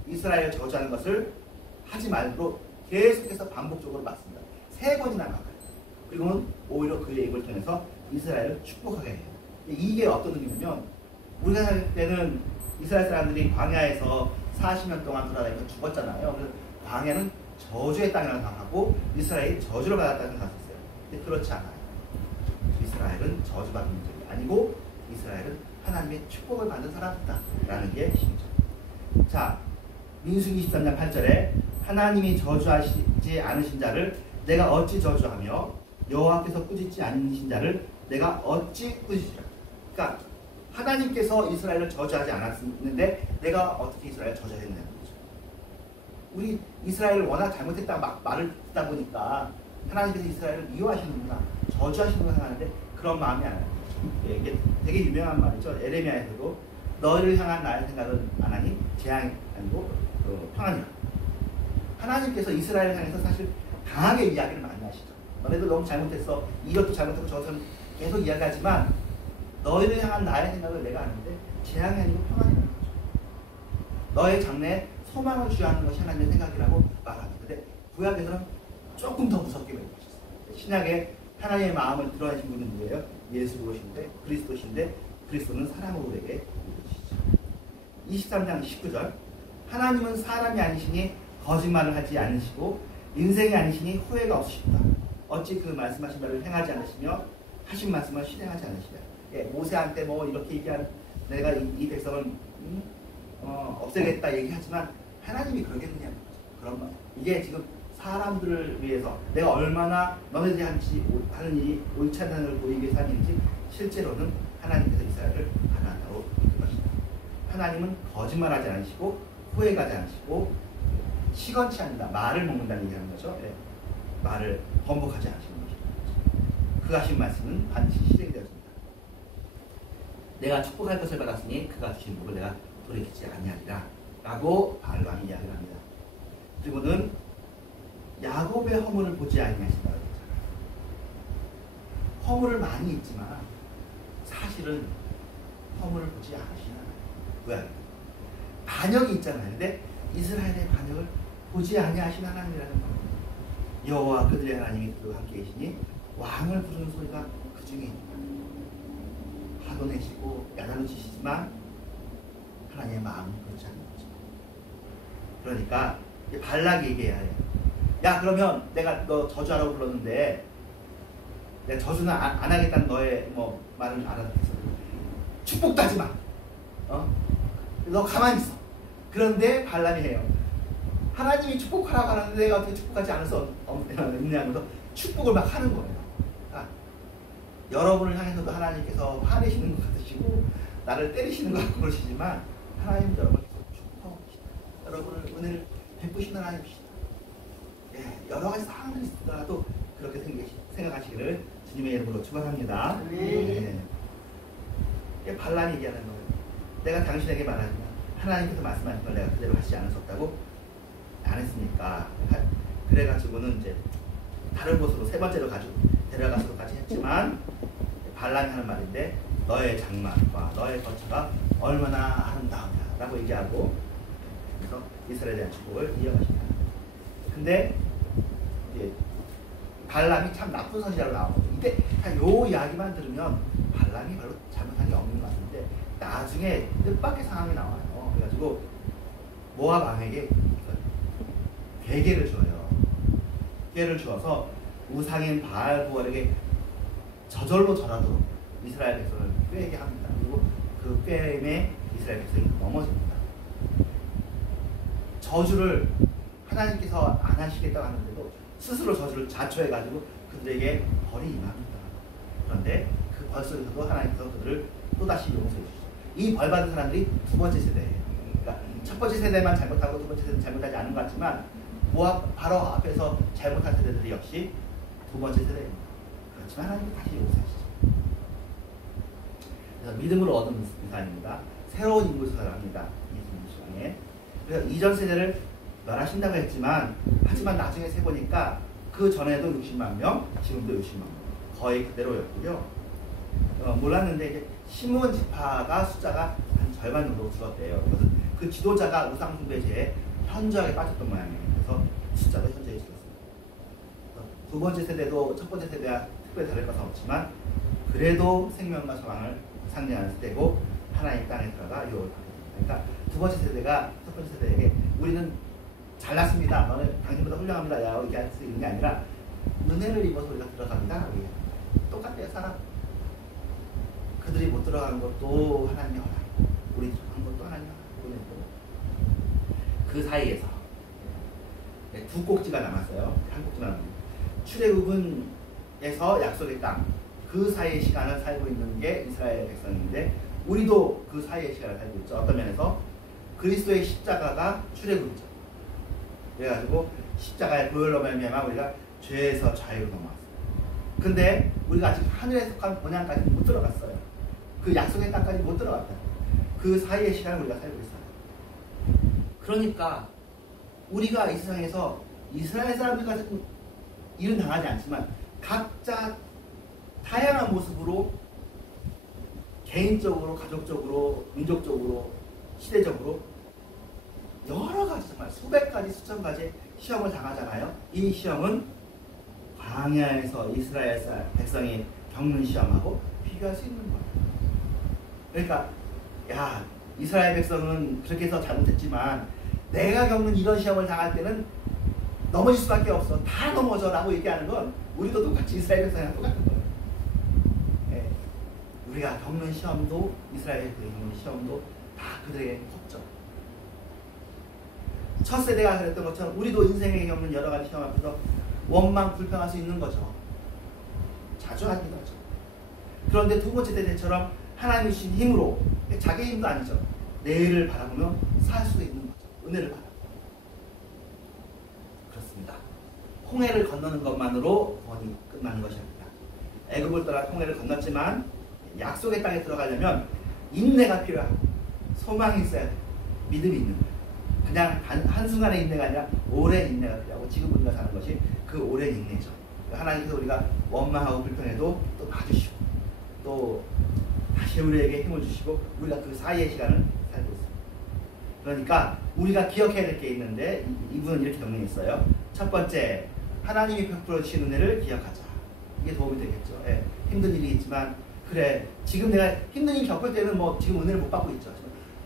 이스라엘을 저주하는 것을 하지 말도록 계속해서 반복적으로 맞습니다. 3번이나 막아요. 그리고는 오히려 그의 입을 통해서 이스라엘을 축복하게 해요. 이게 어떤 의미냐면, 우리가 살 때는 이스라엘 사람들이 광야에서 40년 동안 돌아다니면서 죽었잖아요. 그래서 광야는 저주의 땅이라고 생각하고 이스라엘이 저주를 받았다고 생각했어요. 근데 그렇지 않아요. 이스라엘은 저주받은 적이 아니고 이스라엘은 하나님의 축복을 받은 사람이다라는 게 심정. 자, 민수기 23장 8절에 하나님이 저주하시지 않으신 자를 내가 어찌 저주하며 여호와께서 꾸짖지 않으신 자를 내가 어찌 꾸짖으리라. 그러니까 하나님께서 이스라엘을 저주하지 않았는데 내가 어떻게 이스라엘을 저주했냐는 거죠. 우리 이스라엘을 워낙 잘못했다 막 말을 듣다 보니까 하나님께서 이스라엘을 미워하시는구나, 저주하시는구나 생각하는데 그런 마음이 안 와요. 이게 되게 유명한 말이죠. 에레미야에서도 너희를 향한 나의 생각은 안 하니 재앙이 아니고 평안이라. 하나님께서 이스라엘을 향해서 사실 강하게 이야기를 많이 하시죠. 너네들 너무 잘못했어, 이것도 잘못하고 저것도 계속 이야기하지만 너희를 향한 나의 생각을 내가 아는데 재앙이 아니고 평안이라는 거죠. 너의 장래에 소망을 주하는 것이 하나님의 생각이라고 말합니다. 근데 구약에서는 조금 더 무섭게 말씀하셨어요. 신약에 하나님의 마음을 드러내신 분은 누구예요? 예수로신데, 그리스도신데, 그리스도는 사랑으로 우리에게 이루어지시죠. 23장 19절 하나님은 사람이 아니시니 거짓말을 하지 않으시고 인생이 아니시니 후회가 없으시다. 어찌 그 말씀하신 바를 행하지 않으시며 하신 말씀을 실행하지 않으시냐. 예, 모세한테 뭐 이렇게 얘기한 내가 이 백성을 없애겠다 얘기하지만 하나님이 그러겠느냐. 그런 말. 이게 지금 사람들을 위해서 내가 얼마나 너네들이 하는 일이 옳지 않다는 걸 보이기 위해서 하는 일인지 실제로는 하나님께서 이스라엘을 가나안으로 이끌 것이다. 하나님은 거짓말하지 않으시고 후회가지 않으시고 시건치 않는다. 말을 먹는다는 얘기하는 거죠. 네. 말을 번복하지 않으시는 것입니다. 그 하신 말씀은 반드시 실행되어집니다. 내가 축복할 것을 받았으니 그가 주신 복을 내가 돌이키지 아니하리라 라고 발람이 이야기를 합니다. 그리고는 야곱의 허물을 보지 아니하신다고 했잖아요. 허물을 많이 있지만 사실은 허물을 보지 않으시나. 왜? 반역이 있잖아요. 근데 이스라엘의 반역을 보지 아니하신 하나님이라는 겁니다. 여호와 그들의 하나님이 그들과 함께 계시니 왕을 부르는 소리가 그 중에 있다. 화도 내시고 야단을 치시지만 하나님의 마음은 그렇지 않는 거죠. 그러니까 발락이 얘기해야 해요. 야, 그러면 내가 너 저주하라고 불렀는데 내가 저주는 안 하겠다는 너의 뭐 말을 알아듣겠어. 축복도 하지 마. 너 가만히 있어. 그런데 발람이 해요. 하나님이 축복하라고 하는데 내가 어떻게 축복하지 않을 수 없냐면서 축복을 막 하는 거예요. 그러니까 여러분을 향해서도 하나님께서 화내시는 것 같으시고 나를 때리시는 것 같고 그러시지만 하나님 여러분을 계속 축복하고 계시다. 여러분을 은혜를 베푸시는 하나님이시다. 예, 여러 가지 상황들이 있더라도 그렇게 생각하시기를 주님의 이름으로 축원합니다. 예. 발람이 얘기하는 거예요. 내가 당신에게 말하지만 하나님께서 말씀하신 걸 내가 그대로 하지 않을 수 없다고 안 했으니까. 그래가지고는 이제 다른 곳으로 세 번째로 가지고 데려가서까지 했지만 발람이 하는 말인데 너의 장막과 너의 거처가 얼마나 아름다우냐라고 얘기하고 그래서 이스라엘에 대한 축복을 이어가십니다. 근데 이제 발람이 참 나쁜 선지자로 나오거든요. 근데 요 이야기만 들으면 발람이 별로 잘못한 게 없는 것 같은데 나중에 뜻밖의 상황이 나와요. 그래가지고 모압 왕에게 괴계를 줘요. 괴를 주어서 우상인 바알보알에게 저절로 절하도록 이스라엘 백성을 꾀게 합니다. 그리고 그 꾀임에 이스라엘 백성이 넘어집니다. 저주를 하나님께서 안 하시겠다고 하는데도 스스로 저주를 자초해가지고 그들에게 벌이 임합니다. 그런데 그 벌 속에서도 하나님께서 그들을 또다시 용서해 주시죠. 이 벌 받은 사람들이 두 번째 세대예요. 그러니까 첫 번째 세대만 잘못하고 두 번째 세대는 잘못하지 않은 것 같지만 모압 바로 앞에서 잘못한 세대들이 역시 두 번째 세대입니다. 그렇지만 하나님이 다시 용서하시죠. 그래서 믿음으로 얻은 유산입니다. 새로운 인구수사를 합니다. 예수님 시간에. 그래서 이전 세대를 멸하신다고 했지만 하지만 나중에 세보니까 그 전에도 60만 명, 지금도 60만 명 거의 그대로였고요. 몰랐는데 이제 시므온 지파가 숫자가 한 절반 정도 줄었대요. 그것은 그 지도자가 우상 숭배제에 현저하게 빠졌던 모양이에요. 그래서 숫자도 현저히 줄었습니다. 두 번째 세대도 첫 번째 세대와 특별히 다를 것은 없지만 그래도 생명과 소망을 상징하는 세대고 하나님 땅에 들어가 유업을 받게 됩니다. 그러니까 두 번째 세대가 첫 번째 세대에게 우리는 잘났습니다. 너는 당신보다 훌륭합니다. 라고 얘기할 수 있는 게 아니라 은혜를 입어서 우리가 들어갑니다. 똑같아요. 사람. 그들이 못 들어간 것도 하나님의 허락. 우리 들어간 것도 하나님의 허락. 그 사이에서 두 꼭지가 남았어요. 한 꼭지가 남았어요. 출애굽은에서 약속의 땅. 그 사이의 시간을 살고 있는 게 이스라엘 백성인데 우리도 그 사이의 시간을 살고 있죠. 어떤 면에서 그리스도의 십자가가 출애굽이죠. 그래가지고 십자가의 보혈로 말미암아 우리가 죄에서 자유로 넘어왔어요. 근데 우리가 아직 하늘에 속한 본향까지 못 들어갔어요. 그 약속의 땅까지 못 들어갔다. 그 사이의 시간을 우리가 살고 있어요. 그러니까 우리가 이 세상에서 이스라엘 사람들 같은 일은 당하지 않지만 각자 다양한 모습으로 개인적으로, 가족적으로, 민족적으로, 시대적으로 여러 가지 정말 수백 가지, 수천 가지 시험을 당하잖아요. 이 시험은 광야에서 이스라엘 백성이 겪는 시험하고 비교할 수 있는 거예요. 그러니까 야 이스라엘 백성은 그렇게 해서 잘못했지만 내가 겪는 이런 시험을 당할 때는 넘어질 수밖에 없어. 다 넘어져 라고 얘기하는 건 우리도 똑같이 이스라엘 백성이랑 똑같은 거예요. 네. 우리가 겪는 시험도 이스라엘 겪는 시험도 다 그들에게 컸죠. 첫 세대가 그랬던 것처럼 우리도 인생에 겪는 여러 가지 시험 앞에서 원망 불평할 수 있는 거죠. 자주 하는 거죠. 그런데 두 번째 세대처럼 하나님이 주신 힘으로 자기 힘도 아니죠. 내일을 바라보며 살 수 있는 거죠. 은혜를 받아. 그렇습니다. 홍해를 건너는 것만으로 구원이 끝나는 것이 아닙니다. 애굽을 떠나 홍해를 건넜지만 약속의 땅에 들어가려면 인내가 필요하고 소망이 있어야 돼요. 믿음이 있는 거예요. 그냥 한순간의 인내가 아니라 오랜 인내가 필요하고 지금 우리가 사는 것이 그 오랜 인내죠. 하나님께서 우리가 원망하고 불평해도 또 봐주시고 또 다시 우리에게 힘을 주시고 우리가 그 사이의 시간을 살고 있습니다. 그러니까 우리가 기억해야 될 게 있는데 이분은 이렇게 정리했어요. 첫 번째, 하나님이 베풀어 주신 은혜를 기억하자. 이게 도움이 되겠죠. 예, 힘든 일이 있지만 그래 지금 내가 힘든 일 겪을 때는 뭐 지금 은혜를 못 받고 있죠.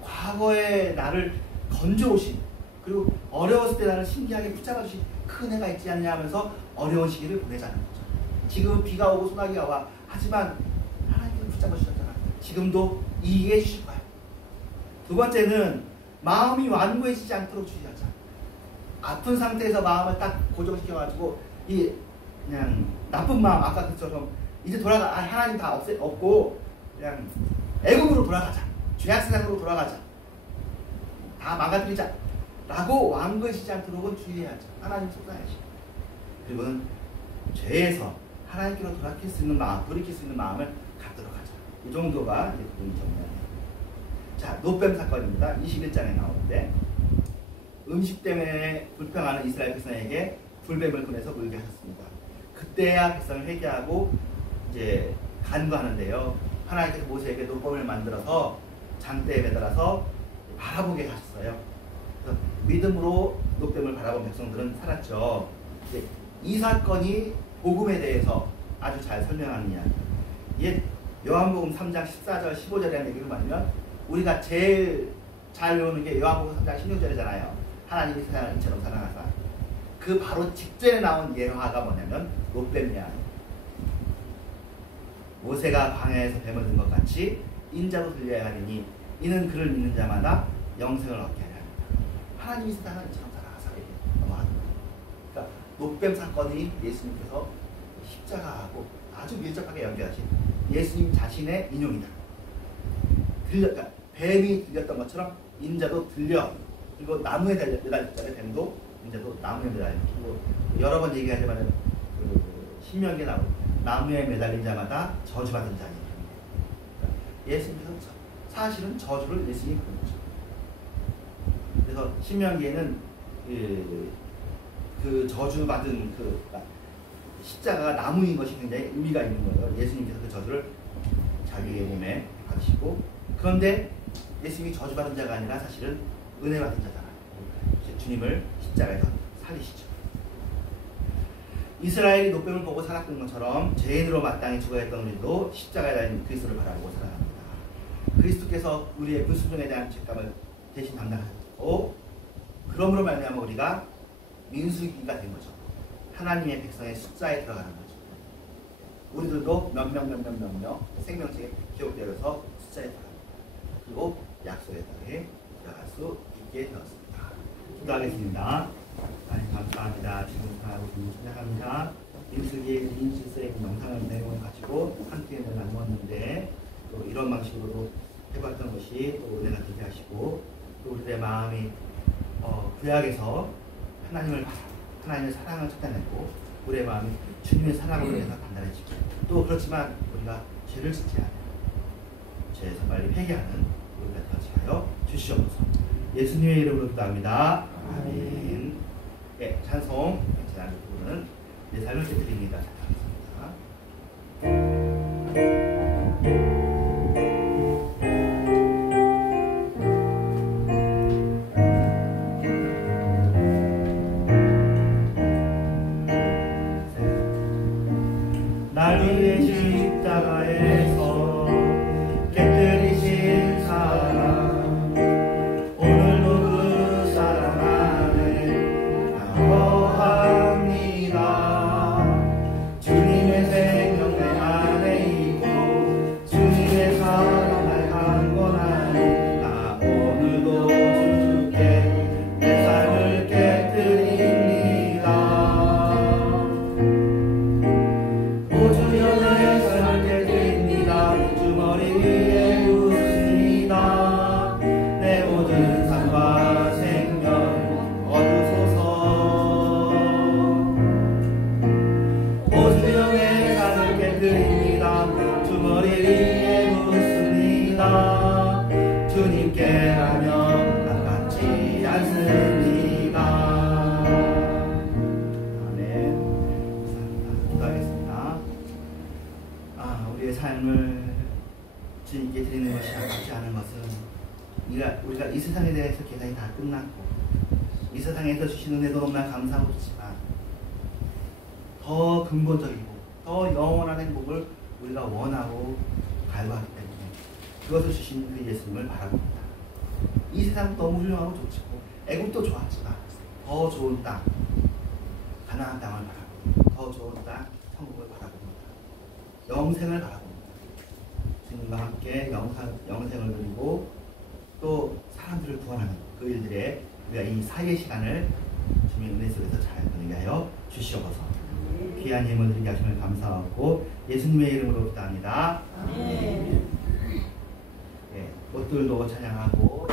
과거에 나를 건져오신 그리고 어려웠을 때 나를 신기하게 붙잡아 주신 그 은혜가 있지 않냐 하면서 어려운 시기를 보내자는 거죠. 지금 비가 오고 소나기가 와. 하지만 하나님은 붙잡아 주셨잖아. 지금도 이해해 주실 거야. 두 번째는 마음이 완고해지지 않도록 주의하자. 아픈 상태에서 마음을 딱 고정시켜가지고 이 그냥 나쁜 마음 아까 그처럼 이제 하나님 다 없고 그냥 애국으로 돌아가자. 죄악 세상으로 돌아가자. 다 망가뜨리자. 라고 완고해지지 않도록은 주의해야죠. 하나님 속상하시고. 그리고는 죄에서 하나님께로 돌이킬 수 있는 마음을 갖도록 하자. 이 정도가 이제 그분이 정리하네요. 자, 노뱀 사건입니다. 21장에 나오는데 음식 때문에 불평하는 이스라엘 백성에게 불뱀을 보내서 물게 하셨습니다. 그때야 백성을 회개하고 이제 간구하는데요. 하나님께서 모세에게 노뱀을 만들어서 장대에 매달아서 바라보게 하셨어요. 그래서 믿음으로 노뱀을 바라본 백성들은 살았죠. 이 사건이 복음에 대해서 아주 잘 설명하는 이야기입니다. 이게 요한복음 3장 14절 15절이라는 얘기를 받으면 우리가 제일 잘 외우는 게 요한복음 3장 16절이잖아요. 하나님이 세상을 이처럼 사랑하사. 그 바로 직전에 나온 예화가 뭐냐면 노뱀 예화예요. 모세가 광야에서 뱀을 든 것 같이 인자도 들려야 하리니 이는 그를 믿는 자마다 영생을 얻게 하려 합니다. 하나님이 세상을 이처럼 사랑하사. 넘어가는 거예요. 그러니까 노뱀 사건이 예수님께서 십자가하고 아주 밀접하게 연결하신 예수님 자신의 인용이다. 그러니까 뱀이 들렸던 것처럼 인자도 들려. 그리고 나무에 매달렸잖아요. 뱀도 인자도 나무에 매달려. 그리고 여러 번 얘기하지만 그 신명기에 나오는 나무에 매달린 자마다 저주받은 자니. 그러니까 예수님께서 사실은 저주를 예수님이 받는 거죠. 그래서 신명기에는 그 저주받은 그 십자가가 나무인 것이 굉장히 의미가 있는 거예요. 예수님께서 그 저주를 자기의 몸에 받으시고, 그런데 예수님이 저주받은 자가 아니라 사실은 은혜받은 자잖아요. 주님을 십자가에서 살리시죠. 이스라엘이 노뱀을 보고 살았던 것처럼 죄인으로 마땅히 죽어야 했던 우리도 십자가에 달린 그리스도를 바라보고 살아갑니다. 그리스도께서 우리의 불순종에 대한 죄값을 대신 담당하셨고, 그러므로 말미암아 우리가 민수기가 된 거죠. 하나님의 백성의 숫자에 들어가는 거죠. 우리들도 몇 명 생명책에 기록되어서 숫자에 들어갑니다. 그리고 약속의 땅에 들어갈 수 있게 되었습니다. 기도하겠습니다. 하나님 감사합니다. 지금부터 시작합니다. 민수기의 27세의 영상을 내용을 가지고 함께 나누었는데, 또 이런 방식으로 해봤던 것이 또 은혜가 되게 하시고, 또 우리의 마음이 구약에서 하나님의 사랑을 찾아내고, 우리의 마음이 주님의 사랑으로 해서 단단해지고, 또 그렇지만 우리가 죄를 짓지 않아요. 죄에서 빨리 회개하는 우리가 되어지게 하여 주시옵소서. 예수님의 이름으로 기도합니다. 아멘. 네, 찬송 제가 부르는 내 삶을 드립니다. 날 위해 십자가에서 깨뜨리신 사랑, 오늘도 그 사랑 안에 거합니다. 주님의 생명 내 안에 있고 주님의 사랑을 강권하니, 나 오늘도 주께 내 삶을 깨뜨립니다. 주머니 위에 웃습니다. 내 모든 삶과 생명 얻으소서. 오주영의 삶을 깨뜨립니다. 주머니 위에 웃습니다. 주님께 하면 아깝지 않습니다. 아멘. 감사합니다. 기도하겠습니다. 우리의 삶을 주님께 드리는 것이 아깝지 않은 것은 우리가 이 세상에 대해서 계산이 다 끝났고, 이 세상에서 주신 은혜도 너무나 감사하고 좋지만, 더 근본적이고 더 영원한 행복을 우리가 원하고 갈구하기 때문에 그것을 주신 그 예수님을 바라봅니다. 이 세상은 너무 훌륭하고 좋지고 애국도 좋았지만 더 좋은 땅, 가나안 땅을 바라봅니다. 더 좋은 땅, 천국을 바라봅니다. 영생을 바라봅니다. 주님과 함께 영생을 누리고 또 사람들을 구원하는 그 일들에 우리가 이 사이의 시간을 주님의 은혜 속에서 잘 보내게 하여 주시옵소서. 귀한 예물 드리게 하심을 감사하고 예수님의 이름으로 기도합니다. 네, 옷들도 찬양하고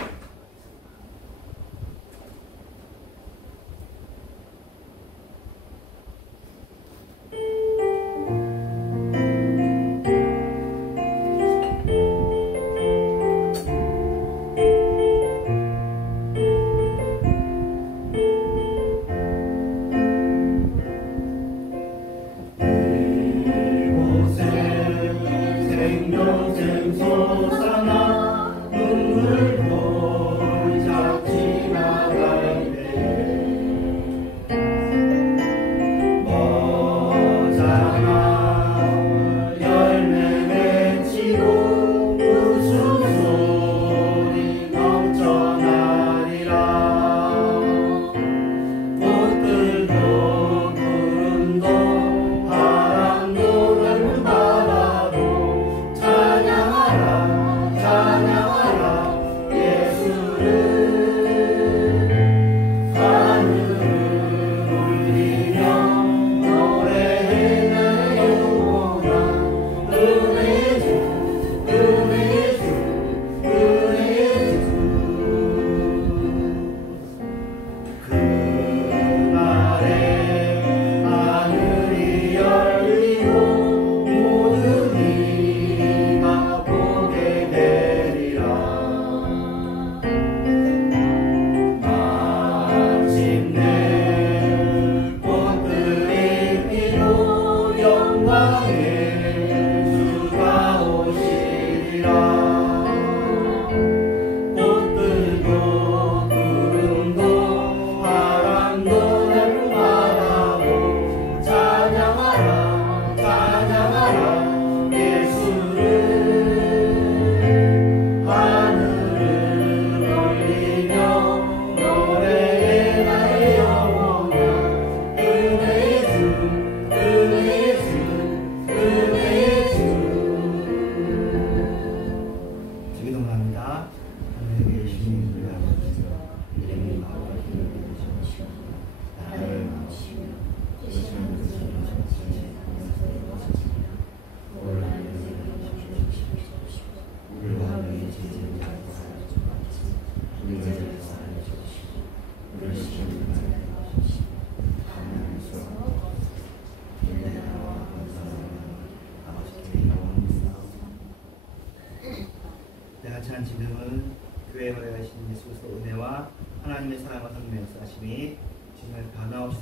지난 지금은 교회에 허락하신 예수 그리스도 은혜와 하나님의 사랑과 성령의 역사하심이 주님의 변화없이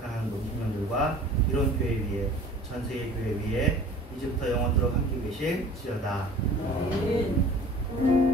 사랑하는 모든 성령들과 이런 교회 위에 전 세계 교회 위에 이제부터 영원토록 함께 계실지어다. 아멘.